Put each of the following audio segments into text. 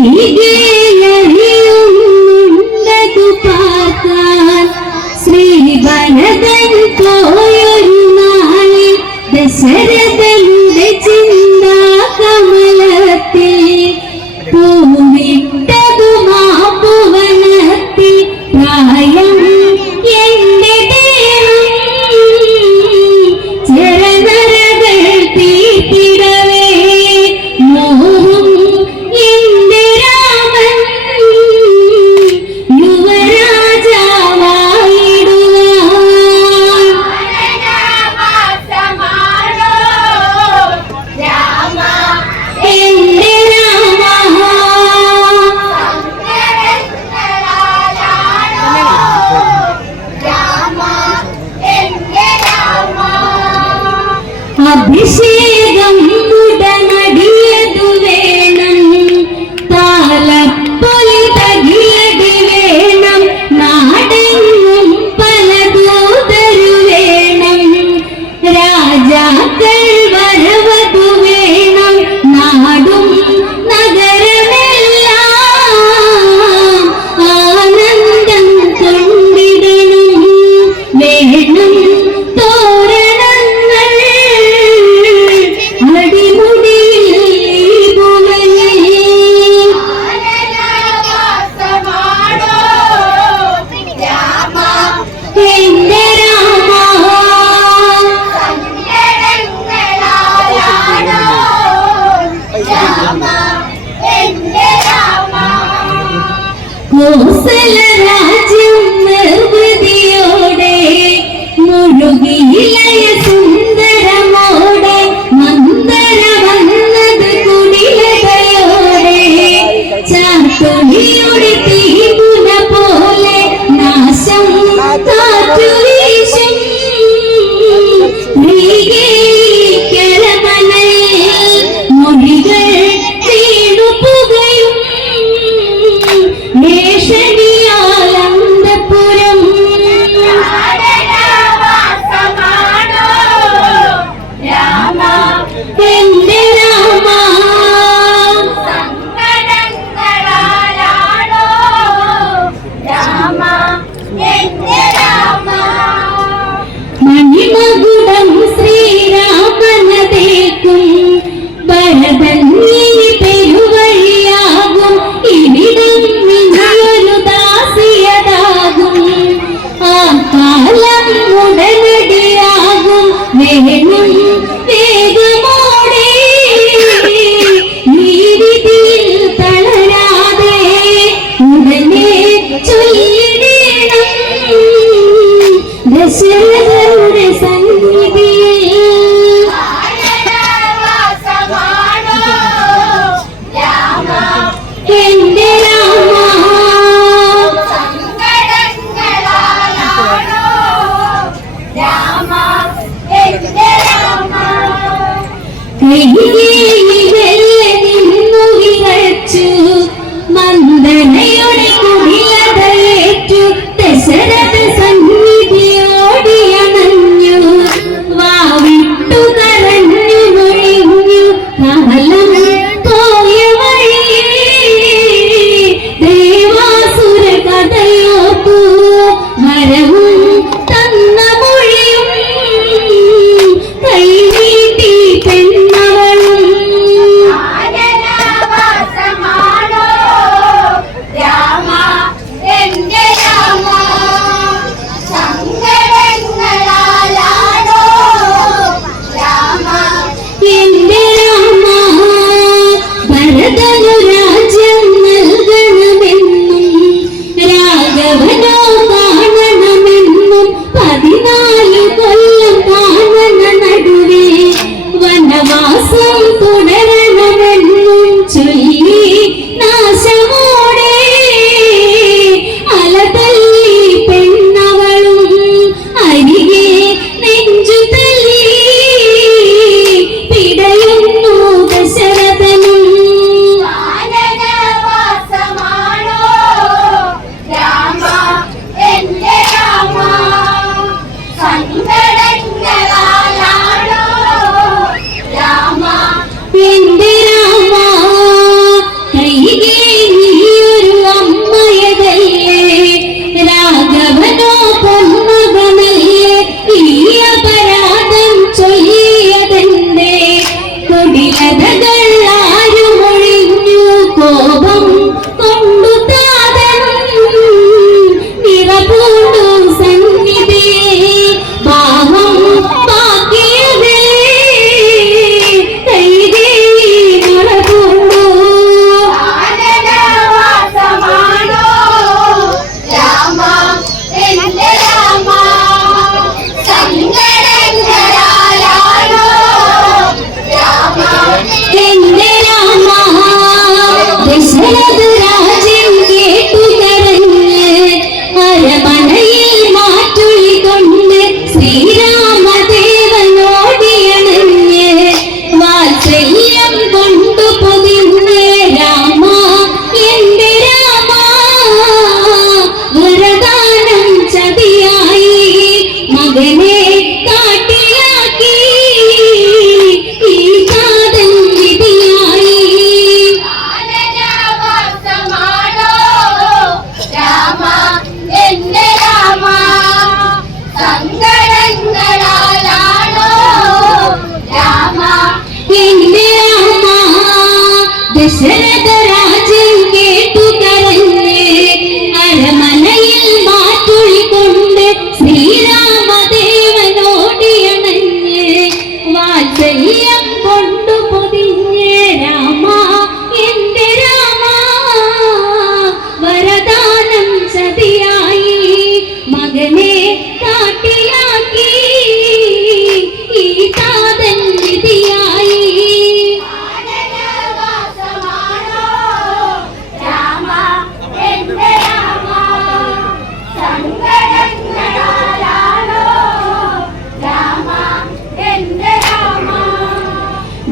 need বেশি conselheira नहीं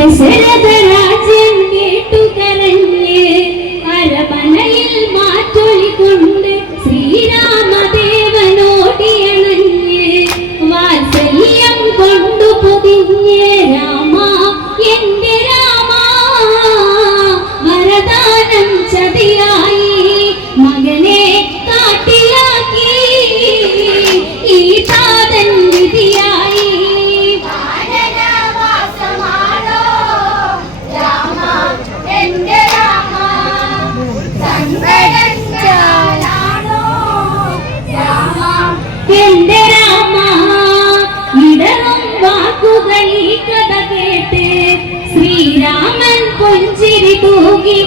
Desde തൂകി